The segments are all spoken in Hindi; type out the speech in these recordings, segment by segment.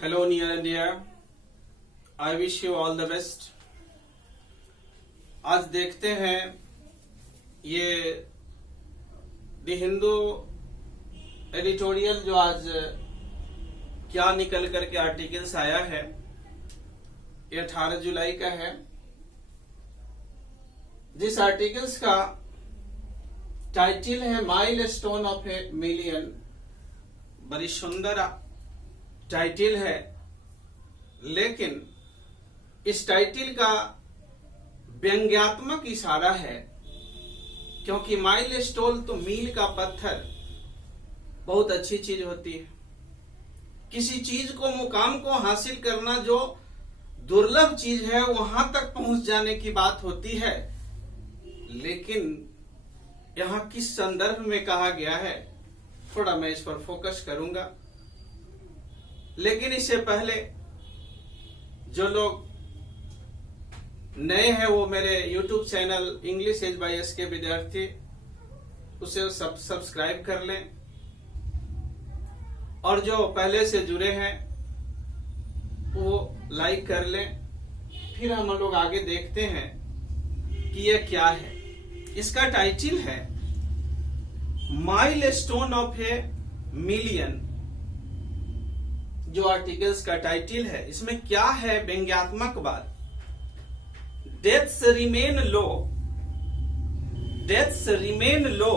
Hello, near India. I wish you all the best. आज देखते हैं ये द हिंदू एडिटोरियल जो आज क्या निकल करके आर्टिकल्स आया है, ये 18 जुलाई का है। जिस आर्टिकल्स का टाइटल है माइलस्टोन ऑफ ए मिलियन, बड़ी सुंदर टाइटल है, लेकिन इस टाइटल का व्यंग्यात्मक इशारा है, क्योंकि माइलस्टोन तो मील का पत्थर बहुत अच्छी चीज होती है। किसी चीज को, मुकाम को हासिल करना जो दुर्लभ चीज है, वहां तक पहुंच जाने की बात होती है। लेकिन यहां किस संदर्भ में कहा गया है, थोड़ा मैं इस पर फोकस करूंगा। लेकिन इससे पहले जो लोग नए हैं वो मेरे YouTube चैनल इंग्लिश एज बाय एस के विद्यार्थी उसे सब्सक्राइब कर लें, और जो पहले से जुड़े हैं वो लाइक कर लें। फिर हम लोग आगे देखते हैं कि यह क्या है। इसका टाइटल है माइलस्टोन ऑफ ए मिलियन। जो आर्टिकल्स का टाइटल है, इसमें क्या है व्यंग्यात्मक बात। Deaths remain low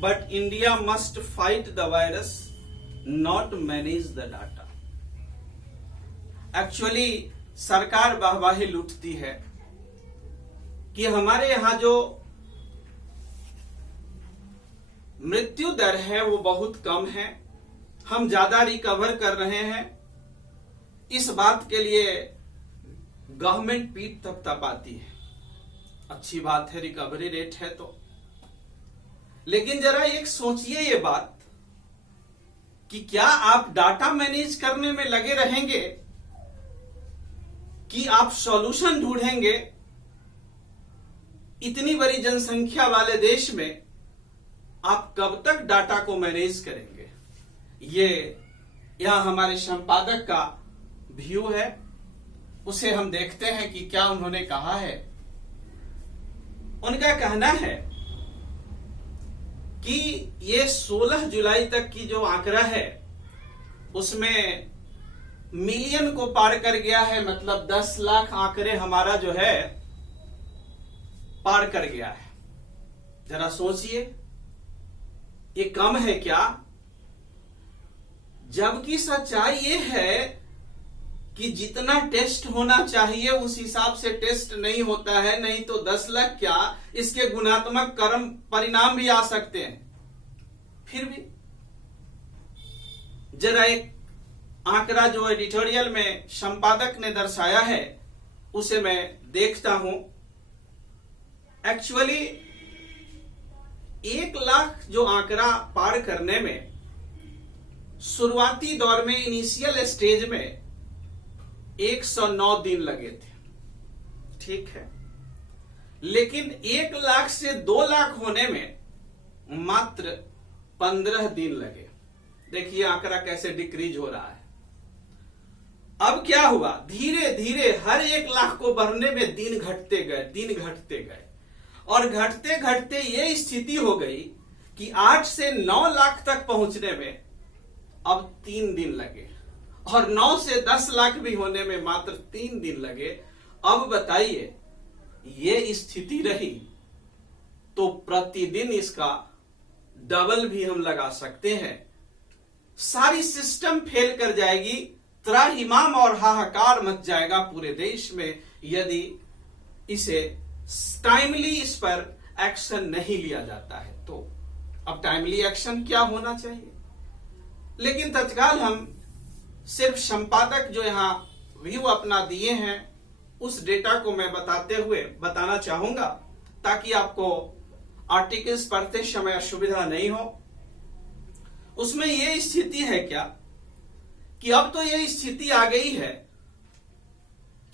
but India must fight the virus, not manage the data. Actually सरकार वाहवाही लूटती है कि हमारे यहां जो मृत्यु दर है वो बहुत कम है, हम ज्यादा रिकवर कर रहे हैं। इस बात के लिए गवर्नमेंट पीठ थपथपाती है। अच्छी बात है, रिकवरी रेट है तो। लेकिन जरा एक सोचिए ये बात कि क्या आप डाटा मैनेज करने में लगे रहेंगे कि आप सॉल्यूशन ढूंढेंगे। इतनी बड़ी जनसंख्या वाले देश में आप कब तक डाटा को मैनेज करेंगे। ये यह हमारे संपादक का व्यू है, उसे हम देखते हैं कि क्या उन्होंने कहा है। उनका कहना है कि ये 16 जुलाई तक की जो आंकड़ा है उसमें मिलियन को पार कर गया है, मतलब 10 लाख आंकड़े हमारा जो है पार कर गया है। जरा सोचिए, ये कम है क्या? जबकि सच्चाई ये है कि जितना टेस्ट होना चाहिए उस हिसाब से टेस्ट नहीं होता है। नहीं तो 10 लाख क्या, इसके गुणात्मक कर्म परिणाम भी आ सकते हैं। फिर भी जरा एक आंकड़ा जो एडिटोरियल में संपादक ने दर्शाया है उसे मैं देखता हूं। एक्चुअली 1 लाख जो आंकड़ा पार करने में शुरुआती दौर में, इनिशियल स्टेज में 109 दिन लगे थे, ठीक है। लेकिन 1 लाख से 2 लाख होने में मात्र 15 दिन लगे। देखिए आंकड़ा कैसे डिक्रीज हो रहा है। अब क्या हुआ, धीरे धीरे हर 1 लाख को बढ़ने में दिन घटते गए, और घटते घटते ये स्थिति हो गई कि 8 से 9 लाख तक पहुंचने में अब 3 दिन लगे, और 9 से 10 लाख भी होने में मात्र 3 दिन लगे। अब बताइए, ये स्थिति रही तो प्रतिदिन इसका डबल भी हम लगा सकते हैं। सारी सिस्टम फेल कर जाएगी, त्राहिमाम और हाहाकार मच जाएगा पूरे देश में, यदि इसे टाइमली इस पर एक्शन नहीं लिया जाता है तो। अब टाइमली एक्शन क्या होना चाहिए, लेकिन तत्काल हम सिर्फ संपादक जो यहां व्यू अपना दिए हैं उस डेटा को मैं बताना चाहूंगा, ताकि आपको आर्टिकल्स पढ़ते समय असुविधा नहीं हो। उसमें यह स्थिति है क्या कि अब तो यह स्थिति आ गई है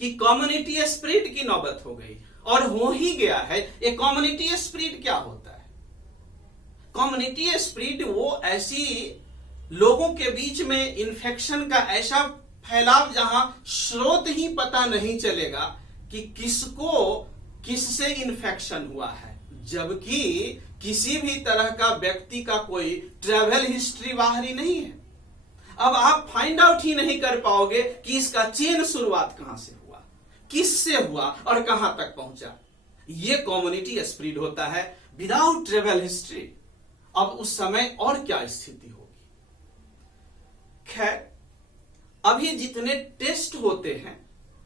कि कम्युनिटी स्पिरिट की नौबत हो गई, और हो ही गया है। ये कम्युनिटी स्पिरिट क्या होता है? कम्युनिटी स्प्रेड वो ऐसी लोगों के बीच में इन्फेक्शन का ऐसा फैलाव जहां स्रोत ही पता नहीं चलेगा कि किसको किससे इन्फेक्शन हुआ है, जबकि किसी भी तरह का व्यक्ति का कोई ट्रैवल हिस्ट्री बाहरी नहीं है। अब आप फाइंड आउट ही नहीं कर पाओगे कि इसका चेन शुरुआत कहां से हुआ, किससे हुआ और कहां तक पहुंचा। ये कम्युनिटी स्प्रेड होता है विदाउट ट्रैवल हिस्ट्री। अब उस समय और क्या स्थिति होगी। खैर, अभी जितने टेस्ट होते हैं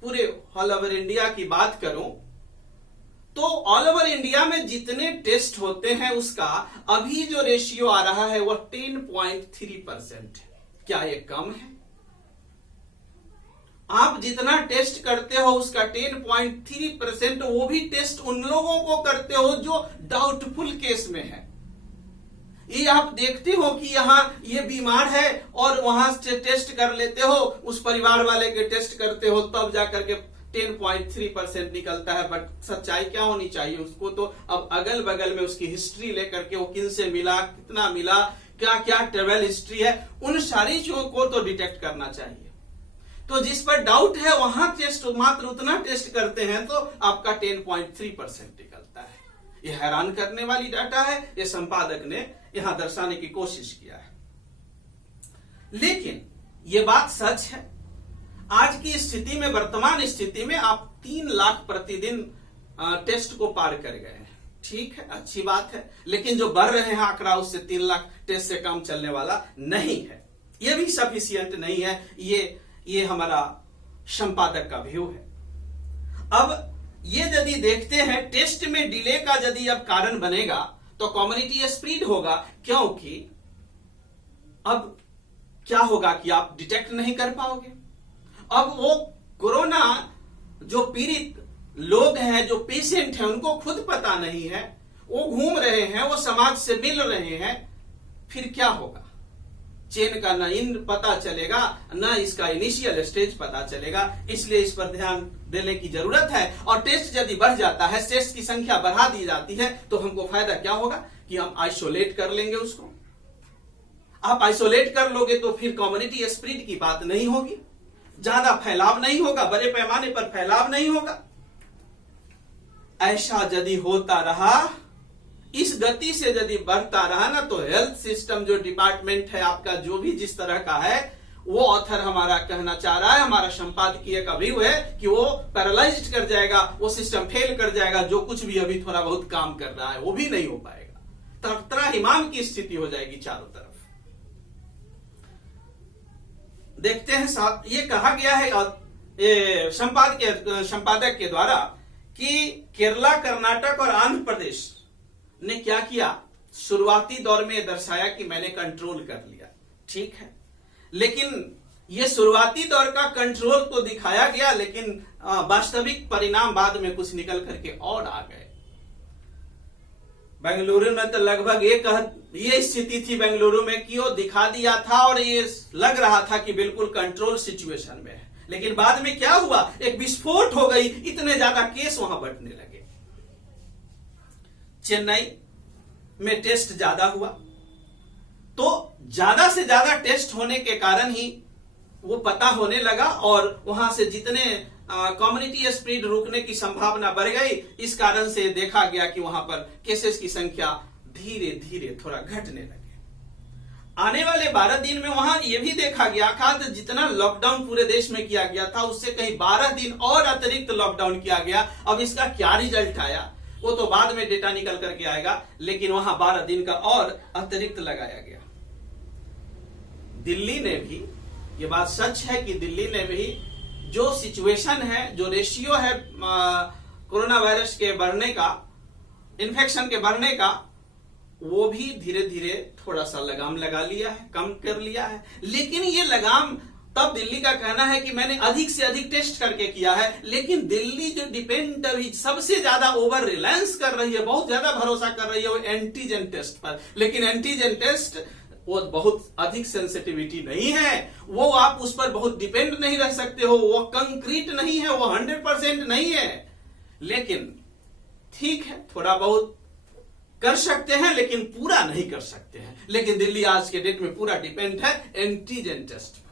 पूरे ऑल ओवर इंडिया की बात करूं तो ऑल ओवर इंडिया में जितने टेस्ट होते हैं उसका अभी जो रेशियो आ रहा है वह 10.3% है। क्या ये कम है? आप जितना टेस्ट करते हो उसका 10.3%, वो भी टेस्ट उन लोगों को करते हो जो डाउटफुल केस में है। ये आप देखते हो कि यहां ये बीमार है और वहां से टेस्ट कर लेते हो, उस परिवार वाले के टेस्ट करते हो, तब जाकर के 10.3% निकलता है। बट सच्चाई क्या होनी चाहिए, उसको तो अब अगल बगल में उसकी हिस्ट्री लेकर के वो किन से मिला, कितना मिला, क्या क्या ट्रेवल हिस्ट्री है, उन सारी चीजों को तो डिटेक्ट करना चाहिए। तो जिस पर डाउट है वहां टेस्ट मात्र उतना टेस्ट करते हैं तो आपका 10.3% निकलता है। यह हैरान करने वाली डाटा है, यह संपादक ने यहां दर्शाने की कोशिश किया है। लेकिन यह बात सच है, आज की स्थिति में, वर्तमान स्थिति में आप 3 लाख प्रतिदिन टेस्ट को पार कर गए हैं। ठीक है, अच्छी बात है, लेकिन जो बढ़ रहे हैं आंकड़ा उससे 3 लाख टेस्ट से काम चलने वाला नहीं है। यह भी सफिशिएंट नहीं है। ये हमारा संपादक का व्यू है। अब ये यदि देखते हैं टेस्ट में डिले का यदि अब कारण बनेगा तो कम्युनिटी स्प्रेड होगा, क्योंकि अब क्या होगा कि आप डिटेक्ट नहीं कर पाओगे। अब वो कोरोना जो पीड़ित लोग हैं, जो पेशेंट हैं, उनको खुद पता नहीं है, वो घूम रहे हैं, वो समाज से मिल रहे हैं, फिर क्या होगा। चेन का न इन पता चलेगा न इसका इनिशियल स्टेज पता चलेगा। इसलिए इस पर ध्यान देने की जरूरत है। और टेस्ट यदि बढ़ जाता है, टेस्ट की संख्या बढ़ा दी जाती है, तो हमको फायदा क्या होगा कि हम आइसोलेट कर लेंगे उसको। आप आइसोलेट कर लोगे तो फिर कम्युनिटी स्प्रेड की बात नहीं होगी, ज्यादा फैलाव नहीं होगा, बड़े पैमाने पर फैलाव नहीं होगा। ऐसा यदि होता रहा, इस गति से यदि बढ़ता रहा ना, तो हेल्थ सिस्टम जो डिपार्टमेंट है आपका, जो भी जिस तरह का है, वो ऑथर हमारा कहना चाह रहा है, हमारा संपादकीय का व्यू है कि वो पैरालाइज्ड कर जाएगा, वो सिस्टम फेल कर जाएगा। जो कुछ भी अभी थोड़ा बहुत काम कर रहा है वो भी नहीं हो पाएगा, त्राहिमाम की स्थिति हो जाएगी चारों तरफ। देखते हैं साथ, ये कहा गया है संपादक के द्वारा कि केरला, कर्नाटक और आंध्र प्रदेश ने क्या किया। शुरुआती दौर में दर्शाया कि मैंने कंट्रोल कर लिया, ठीक है, लेकिन ये शुरुआती दौर का कंट्रोल तो दिखाया गया, लेकिन वास्तविक परिणाम बाद में कुछ निकल करके और आ गए। बेंगलुरु में तो लगभग ये स्थिति थी बेंगलुरु में कि वो दिखा दिया था और ये लग रहा था कि बिल्कुल कंट्रोल सिचुएशन में है, लेकिन बाद में क्या हुआ, एक विस्फोट हो गई, इतने ज्यादा केस वहां बढ़ने लगे। चेन्नई में टेस्ट ज्यादा हुआ, तो ज्यादा से ज्यादा टेस्ट होने के कारण ही वो पता होने लगा और वहां से जितने कम्युनिटी स्प्रेड रुकने की संभावना बढ़ गई। इस कारण से देखा गया कि वहां पर केसेस की संख्या धीरे धीरे थोड़ा घटने लगे। आने वाले 12 दिन में वहां यह भी देखा गया था जितना लॉकडाउन पूरे देश में किया गया था उससे कहीं 12 दिन और अतिरिक्त लॉकडाउन किया गया। अब इसका क्या रिजल्ट आया वो तो बाद में डेटा निकल करके आएगा, लेकिन वहां 12 दिन का और अतिरिक्त लगाया गया। दिल्ली ने भी, ये बात सच है कि दिल्ली ने भी जो सिचुएशन है, जो रेशियो है कोरोना वायरस के बढ़ने का, इन्फेक्शन के बढ़ने का, वो भी धीरे धीरे थोड़ा सा लगाम लगा लिया है, कम कर लिया है। लेकिन ये लगाम तब दिल्ली का कहना है कि मैंने अधिक से अधिक टेस्ट करके किया है, लेकिन दिल्ली जो डिपेंड अभी सबसे ज्यादा ओवर रिलायंस कर रही है, बहुत ज्यादा भरोसा कर रही है वो एंटीजन टेस्ट पर। लेकिन एंटीजन टेस्ट वो बहुत अधिक सेंसिटिविटी नहीं है, वो आप उस पर बहुत डिपेंड नहीं रह सकते हो, वो कंक्रीट नहीं है, वो 100% नहीं है। लेकिन ठीक है, थोड़ा बहुत कर सकते हैं लेकिन पूरा नहीं कर सकते हैं। लेकिन दिल्ली आज के डेट में पूरा डिपेंड है एंटीजन टेस्ट पर।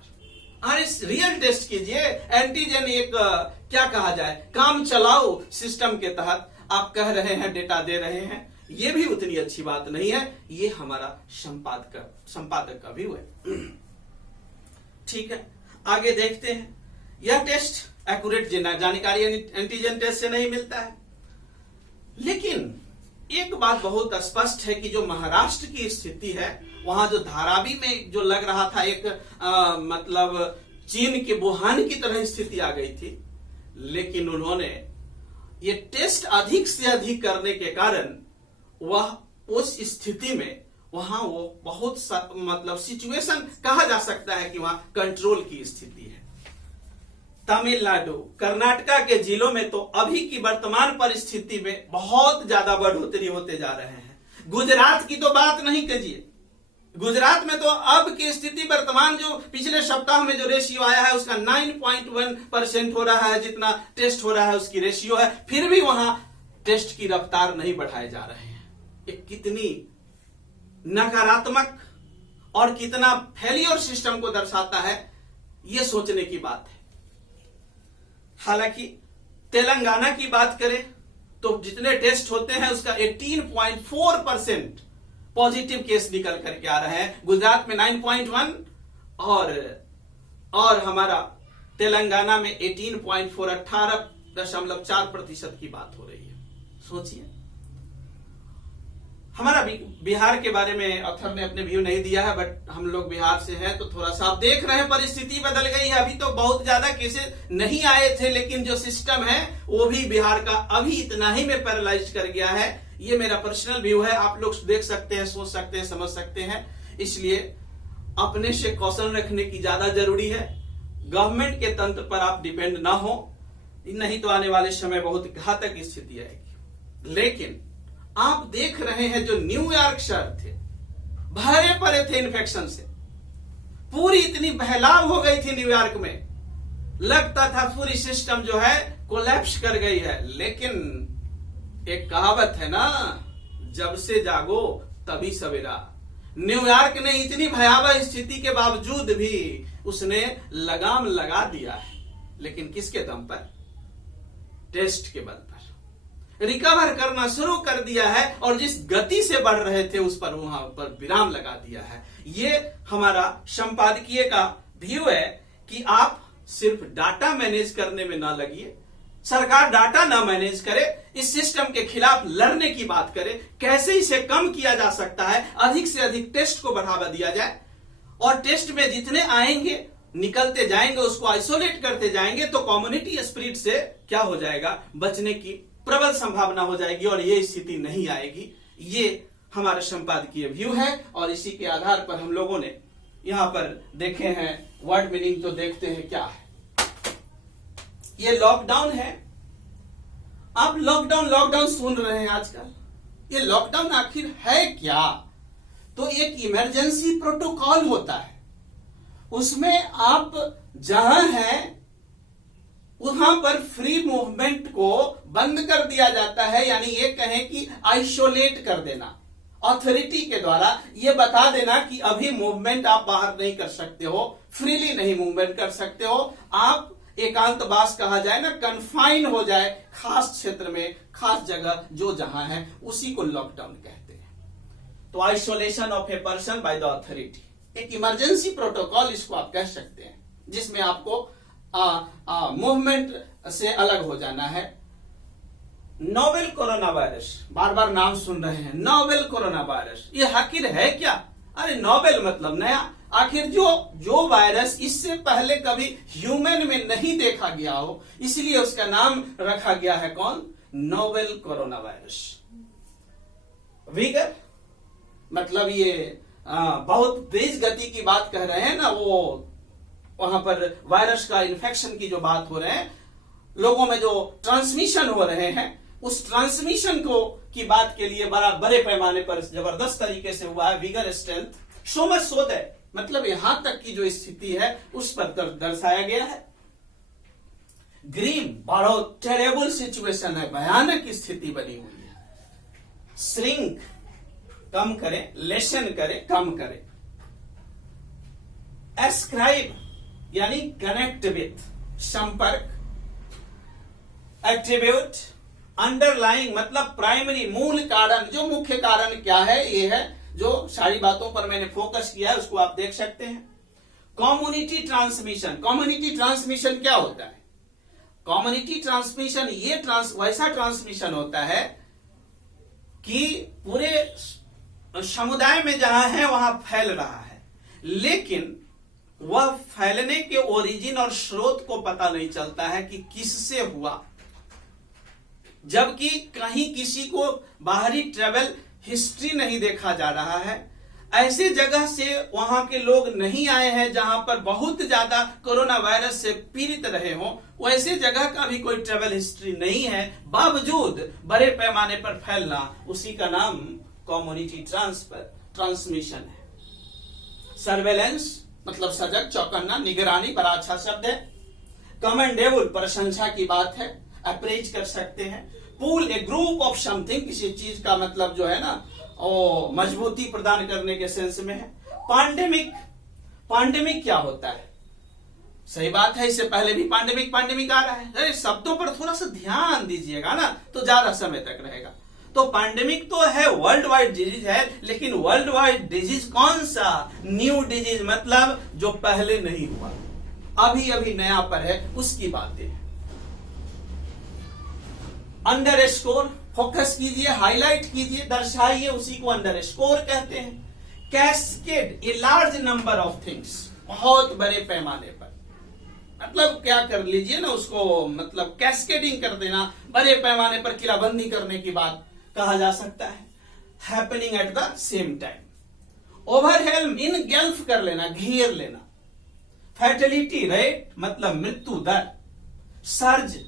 अरे रियल टेस्ट कीजिए। एंटीजन एक क्या कहा जाए, काम चलाओ सिस्टम के तहत आप कह रहे हैं, डेटा दे रहे हैं, ये भी उतनी अच्छी बात नहीं है। ये हमारा संपादक का व्यू है। ठीक है, आगे देखते हैं। यह टेस्ट एक्यूरेट जानकारी एंटीजन टेस्ट से नहीं मिलता है। लेकिन एक बात बहुत स्पष्ट है कि जो महाराष्ट्र की स्थिति है, वहां जो धारावी में जो लग रहा था एक मतलब चीन के वुहान की तरह स्थिति आ गई थी, लेकिन उन्होंने ये टेस्ट अधिक से अधिक करने के कारण वह उस स्थिति में वहां वो बहुत मतलब सिचुएशन कहा जा सकता है कि वहां कंट्रोल की स्थिति है। तमिलनाडु, कर्नाटका के जिलों में तो अभी की वर्तमान परिस्थिति में बहुत ज्यादा बढ़ोतरी होते जा रहे हैं। गुजरात की तो बात नहीं कीजिए। गुजरात में तो अब की स्थिति वर्तमान जो पिछले सप्ताह में जो रेशियो आया है उसका 9.1% हो रहा है, जितना टेस्ट हो रहा है उसकी रेशियो है, फिर भी वहां टेस्ट की रफ्तार नहीं बढ़ाए जा रहे हैं। ये कितनी नकारात्मक और कितना फेलियर सिस्टम को दर्शाता है, यह सोचने की बात है। हालांकि तेलंगाना की बात करें तो जितने टेस्ट होते हैं उसका 18.4% पॉजिटिव केस निकल करके आ रहे हैं। गुजरात में 9.1 और हमारा तेलंगाना में 18.4, 18.4% की बात हो रही है। सोचिए, हमारा बिहार के बारे में अथर ने अपने व्यू नहीं दिया है, बट हम लोग बिहार से हैं तो थोड़ा सा आप देख रहे हैं परिस्थिति बदल गई है। अभी तो बहुत ज्यादा केसेस नहीं आए थे, लेकिन जो सिस्टम है वो भी बिहार का अभी इतना ही में पैरालाइज कर गया है। ये मेरा पर्सनल व्यू है, आप लोग देख सकते हैं, सोच सकते हैं, समझ सकते हैं। इसलिए अपने से कौशल रखने की ज्यादा जरूरी है। गवर्नमेंट के तंत्र पर आप डिपेंड ना हो, नहीं तो आने वाले समय बहुत घातक स्थिति आएगी। लेकिन आप देख रहे हैं जो न्यूयॉर्क शहर थे, भरे पड़े थे इन्फेक्शन से, पूरी इतनी बहलाव हो गई थी न्यूयॉर्क में, लगता था पूरी सिस्टम जो है कोलैप्स कर गई है। लेकिन एक कहावत है ना, जब से जागो तभी सवेरा। न्यूयॉर्क ने इतनी भयावह स्थिति के बावजूद भी उसने लगाम लगा दिया है, लेकिन किसके दम पर? टेस्ट के बल पर रिकवर करना शुरू कर दिया है, और जिस गति से बढ़ रहे थे उस पर वहां पर विराम लगा दिया है। ये हमारा संपादकीय का व्यू है कि आप सिर्फ डाटा मैनेज करने में ना लगिए, सरकार डाटा ना मैनेज करे, इस सिस्टम के खिलाफ लड़ने की बात करे, कैसे इसे कम किया जा सकता है, अधिक से अधिक टेस्ट को बढ़ावा दिया जाए, और टेस्ट में जितने आएंगे निकलते जाएंगे उसको आइसोलेट करते जाएंगे, तो कम्युनिटी स्पिरिट से क्या हो जाएगा, बचने की प्रबल संभावना हो जाएगी और ये स्थिति नहीं आएगी। ये हमारा संपादकीय व्यू है, और इसी के आधार पर हम लोगों ने यहां पर देखे हैं वर्ड मीनिंग। तो देखते हैं क्या है। ये लॉकडाउन है। आप लॉकडाउन सुन रहे हैं आजकल। ये लॉकडाउन आखिर है क्या? तो एक इमरजेंसी प्रोटोकॉल होता है, उसमें आप जहां हैं वहां पर फ्री मूवमेंट को बंद कर दिया जाता है, यानी ये कहें कि आइसोलेट कर देना, अथॉरिटी के द्वारा ये बता देना कि अभी मूवमेंट आप बाहर नहीं कर सकते हो, फ्रीली नहीं मूवमेंट कर सकते हो, आप एकांतवास कहा जाए ना, कन्फाइन हो जाए खास क्षेत्र में, खास जगह जो जहां है, उसी को लॉकडाउन कहते हैं। तो isolation of a person by the authority, एक इमरजेंसी प्रोटोकॉल इसको आप कह सकते हैं, जिसमें आपको मूवमेंट से अलग हो जाना है। नोवेल कोरोना वायरस, बार बार नाम सुन रहे हैं, नोवेल कोरोना वायरस, ये आखिर है क्या? अरे नोवेल मतलब नया। आखिर जो वायरस इससे पहले कभी ह्यूमन में नहीं देखा गया हो, इसलिए उसका नाम रखा गया है कौन? Novel corona virus. विगर मतलब ये बहुत तेज गति की बात कह रहे हैं ना, वो वहां पर वायरस का इन्फेक्शन की जो बात हो रहे हैं, लोगों में जो ट्रांसमिशन हो रहे हैं, उस ट्रांसमिशन को की बात के लिए बड़े पैमाने पर जबरदस्त तरीके से हुआ है vigour strength, so much so that, मतलब यहां तक की जो स्थिति है उस पर दर्शाया गया है। ग्रीन, बहुत टेरेबल सिचुएशन है, भयानक स्थिति बनी हुई है। श्रिंक, कम करें, लेसन करें, कम करें। एस्क्राइब, यानी कनेक्ट विथ, संपर्क, एट्रीब्यूट, अंडरलाइंग मतलब प्राइमरी, मूल कारण, जो मुख्य कारण क्या है, ये है जो सारी बातों पर मैंने फोकस किया है, उसको आप देख सकते हैं। कम्युनिटी ट्रांसमिशन, कम्युनिटी ट्रांसमिशन क्या होता है? कम्युनिटी ट्रांसमिशन ये वैसा ट्रांसमिशन होता है कि पूरे समुदाय में जहां है वहां फैल रहा है, लेकिन वह फैलने के ओरिजिन और स्रोत को पता नहीं चलता है कि किससे हुआ, जबकि कहीं किसी को बाहरी ट्रेवल हिस्ट्री नहीं देखा जा रहा है। ऐसे जगह से वहां के लोग नहीं आए हैं जहां पर बहुत ज्यादा कोरोना वायरस से पीड़ित रहे हों, वैसे जगह का भी कोई ट्रेवल हिस्ट्री नहीं है, बावजूद बड़े पैमाने पर फैलना, उसी का नाम कम्युनिटी ट्रांसमिशन है। सर्वेलेंस मतलब सजग, चौकन्ना, निगरानी, बड़ा अच्छा शब्द है। कमेंडेबल प्रशंसा की बात है, अप्रेज कर सकते हैं। Pool A group of something, किसी चीज का मतलब जो है ना मजबूती प्रदान करने के सेंस में है। पांडेमिक, पांडेमिक क्या होता है? सही बात है, इससे पहले भी पांडेमिक आ रहा है। अरे शब्दों पर थोड़ा सा ध्यान दीजिएगा ना तो ज्यादा समय तक रहेगा। तो पांडेमिक तो है, वर्ल्ड वाइड डिजीज है, लेकिन वर्ल्ड वाइड डिजीज कौन सा? न्यू डिजीज, मतलब जो पहले नहीं हुआ, अभी अभी नया पर है, उसकी बातें। अंडर स्कोर, फोकस कीजिए, हाईलाइट कीजिए, दर्शाइए, उसी को अंडर स्कोर कहते हैं। Cascade, a large number of things, बहुत बड़े पैमाने पर, मतलब क्या कर लीजिए ना उसको, मतलब कैस्केडिंग कर देना, बड़े पैमाने पर किलाबंदी करने की बात कहा जा सकता है। Happening at the same time. Overwhelm, engulf कर लेना, घेर लेना। फैटेलिटी रेट मतलब मृत्यु दर। सर्ज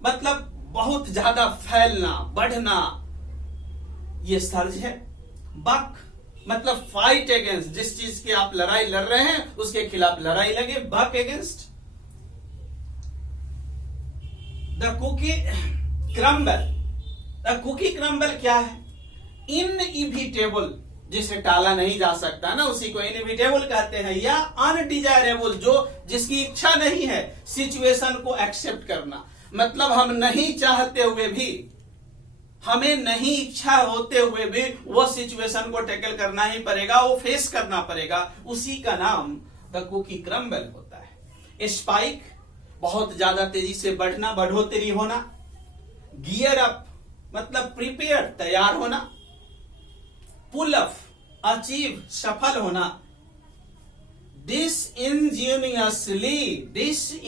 मतलब बहुत ज्यादा फैलना, बढ़ना, ये सर्ज है। बक मतलब फाइट अगेंस्ट, जिस चीज की आप लड़ाई लड़ रहे हैं उसके खिलाफ लड़ाई लगे, buck against. The cookie crumble, the cookie crumble क्या है? इनइविटेबल, जिसे टाला नहीं जा सकता ना, उसी को इनइविटेबल कहते हैं। या अनडिजायरेबल, जो जिसकी इच्छा नहीं है सिचुएशन को एक्सेप्ट करना, मतलब हम नहीं चाहते हुए भी, हमें नहीं इच्छा होते हुए भी वो सिचुएशन को टैकल करना ही पड़ेगा, वो फेस करना पड़ेगा, उसी का नाम द कुकी क्रम्बल होता है। स्पाइक बहुत ज्यादा तेजी से बढ़ना, बढ़ोतरी होना। गियर अप मतलब प्रिपेयर, तैयार होना। पुल अप अचीव, सफल होना। डिसइंजीनियसली, DISINGENUOUSLY,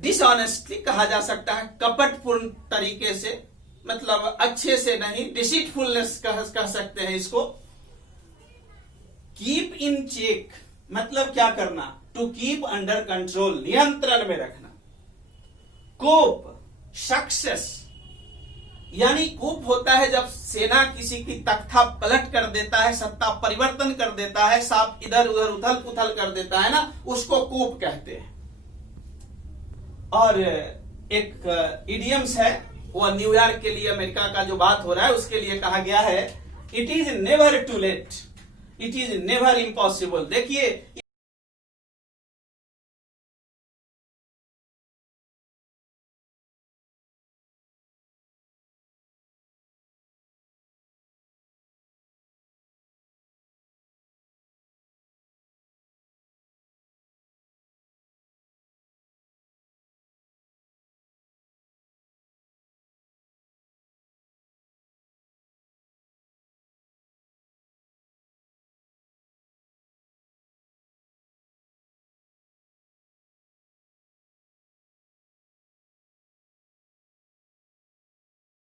डिसऑनेस्टली कहा जा सकता है, कपटपूर्ण तरीके से, मतलब अच्छे से नहीं, डिसीटफुलनेस कह सकते हैं इसको। कीप इन चेक मतलब क्या करना? टू कीप अंडर कंट्रोल, नियंत्रण में रखना। कोप सक्सेस, यानी कूप होता है जब सेना किसी की तख्ता पलट कर देता है, सत्ता परिवर्तन कर देता है, साफ इधर उधर उथल पुथल कर देता है ना, उसको कूप कहते हैं। और एक इडियम्स है, वो न्यूयॉर्क के लिए, अमेरिका का जो बात हो रहा है उसके लिए कहा गया है, it is never too late, it is never impossible. देखिए